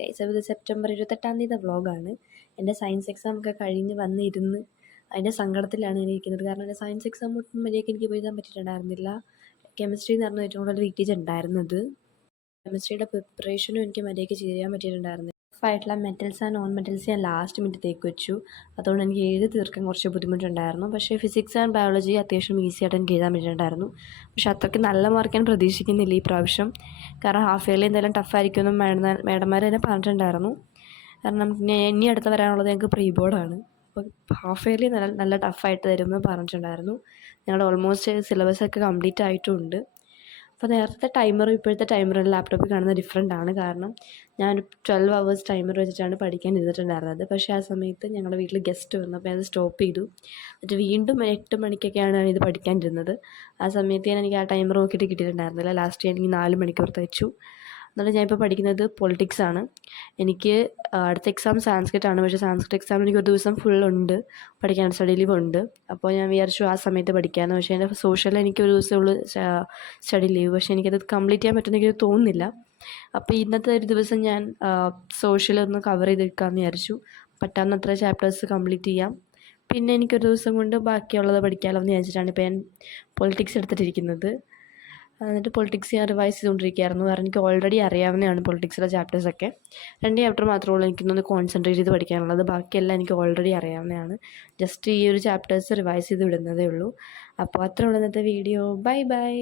Guys, ഇത് September 28 വ്ളോഗാണ്. എൻ്റെ സയൻസ് എക്സാം ഒക്കെ കഴിഞ്ഞ് വന്നിരുന്ന് അതിൻ്റെ സങ്കടത്തിലാണ് ഞാൻ ഇരിക്കുന്നത്. കാരണം എൻ്റെ സയൻസ് എക്സാം ഒട്ടും മര്യാദയ്ക്ക് എനിക്ക് എഴുതാൻ പറ്റിയിട്ടുണ്ടായിരുന്നില്ല. കെമിസ്ട്രി എന്ന് പറഞ്ഞ ഏറ്റവും കൂടുതൽ വെയിറ്റേജ് ഉണ്ടായിരുന്നത്. കെമിസ്ട്രിയുടെ പ്രിപ്പറേഷനും എനിക്ക് മര്യാദയ്ക്ക് ചെയ്യാൻ പറ്റിയിട്ടുണ്ടായിരുന്നില്ല. ആയിട്ടുള്ള മെറ്റൽസ് ആൻഡ് നോൺ മെറ്റൽസ് ഞാൻ ലാസ്റ്റ് മിനിറ്റത്തേക്ക് വെച്ചു. അതുകൊണ്ട് എനിക്ക് എഴുതി തീർക്കാൻ കുറച്ച് ബുദ്ധിമുട്ടുണ്ടായിരുന്നു. പക്ഷേ ഫിസിക്സ് ആൻഡ് ബയോളജി അത്യാവശ്യം ഈസി ആയിട്ട് എനിക്ക് എഴുതാൻ പറ്റിയിട്ടുണ്ടായിരുന്നു. പക്ഷേ അത്രയ്ക്ക് നല്ല മാർക്ക് ഞാൻ പ്രതീക്ഷിക്കുന്നില്ല ഈ പ്രാവശ്യം. കാരണം ഹാഫ് ഇയർലി എന്തായാലും ടഫായിരിക്കുമെന്നും മാഡംമാർ തന്നെ പറഞ്ഞിട്ടുണ്ടായിരുന്നു. കാരണം ഇനി അടുത്ത് വരാനുള്ളത് ഞങ്ങൾക്ക് പ്രീ ബോർഡാണ്. അപ്പോൾ ഹാഫ് ഇയർലി നല്ല ടഫായിട്ട് തരുമെന്ന് പറഞ്ഞിട്ടുണ്ടായിരുന്നു. ഞങ്ങളുടെ ഓൾമോസ്റ്റ് സിലബസൊക്കെ കംപ്ലീറ്റ് ആയിട്ടുമുണ്ട്. അപ്പോൾ നേരത്തെ ടൈമറും ഇപ്പോഴത്തെ ടൈമറും ലാപ്ടോപ്പിൽ കാണുന്ന ഡിഫറെൻ്റ് ആണ്. കാരണം ഞാനൊരു 12 hours ടൈമർ വെച്ചിട്ടാണ് പഠിക്കാൻ ഇരുന്നിട്ടുണ്ടായിരുന്നത്. പക്ഷേ ആ സമയത്ത് ഞങ്ങളുടെ വീട്ടിൽ ഗസ്റ്റ് വന്നു. അപ്പോൾ അത് സ്റ്റോപ്പ് ചെയ്തു. എന്നിട്ട് വീണ്ടും 8 മണിക്കൊക്കെയാണ് ഞാനിത് പഠിക്കാനിരുന്നത്. ആ സമയത്ത് എനിക്ക് ആ ടൈമർ നോക്കിയിട്ട് കിട്ടിയിട്ടുണ്ടായിരുന്നില്ല. ലാസ്റ്റ് എനിക്ക് 4 മണിക്കൂർ വെച്ചു. എന്നിട്ട് ഞാനിപ്പോൾ പഠിക്കുന്നത് പൊളിറ്റിക്സ് ആണ്. എനിക്ക് അടുത്ത എക്സാം സാൻസ്ക്രിറ്റ് ആണ്. പക്ഷേ സാൻസ്ക്രിറ്റ് എക്സാം എനിക്ക് ഒരു ദിവസം ഫുള്ളുണ്ട് പഠിക്കാൻ, സ്റ്റഡി ലീവ് ഉണ്ട്. അപ്പോൾ ഞാൻ വിചാരിച്ചു ആ സമയത്ത് പഠിക്കാമെന്ന്. പക്ഷേ എൻ്റെ സോഷ്യൽ എനിക്ക് ഒരു ദിവസമുള്ളൂ സ്റ്റഡി ലീവ്. പക്ഷേ എനിക്കത് കംപ്ലീറ്റ് ചെയ്യാൻ പറ്റുമെന്ന് എനിക്ക് തോന്നുന്നില്ല. അപ്പോൾ ഇന്നത്തെ ഒരു ദിവസം ഞാൻ സോഷ്യലൊന്ന് കവർ ചെയ്തെടുക്കാമെന്ന് വിചാരിച്ചു. പറ്റാവുന്നത്ര ചാപ്റ്റേഴ്സ് കംപ്ലീറ്റ് ചെയ്യാം. പിന്നെ എനിക്കൊരു ദിവസം കൊണ്ട് ബാക്കിയുള്ളത് പഠിക്കാമല്ലോ എന്ന് വിചാരിച്ചിട്ടാണ് ഇപ്പോൾ ഞാൻ പൊളിറ്റിക്സ് എടുത്തിട്ടിരിക്കുന്നത്. എന്നിട്ട് പൊളിറ്റിക്സ് ഞാൻ റിവൈസ് ചെയ്തുകൊണ്ടിരിക്കുകയായിരുന്നു. കാരണം എനിക്ക് ഓൾറെഡി അറിയാവുന്നതാണ് പൊളിറ്റിക്സിലെ ചാപ്റ്റേഴ്സൊക്കെ. 2 ചാപ്റ്റർ മാത്രമേ ഉള്ളൂ എനിക്കൊന്ന് കോൺസെൻട്രേറ്റ് ചെയ്ത് പഠിക്കാനുള്ളത്. ബാക്കിയെല്ലാം എനിക്ക് ഓൾറെഡി അറിയാവുന്നതാണ്. ജസ്റ്റ് ഈ ഒരു ചാപ്റ്റേഴ്സ് റിവൈസ് ചെയ്ത് വിടുന്നതേ ഉള്ളൂ. അപ്പോൾ അത്രയുള്ള ഇന്നത്തെ വീഡിയോ. Bye bye.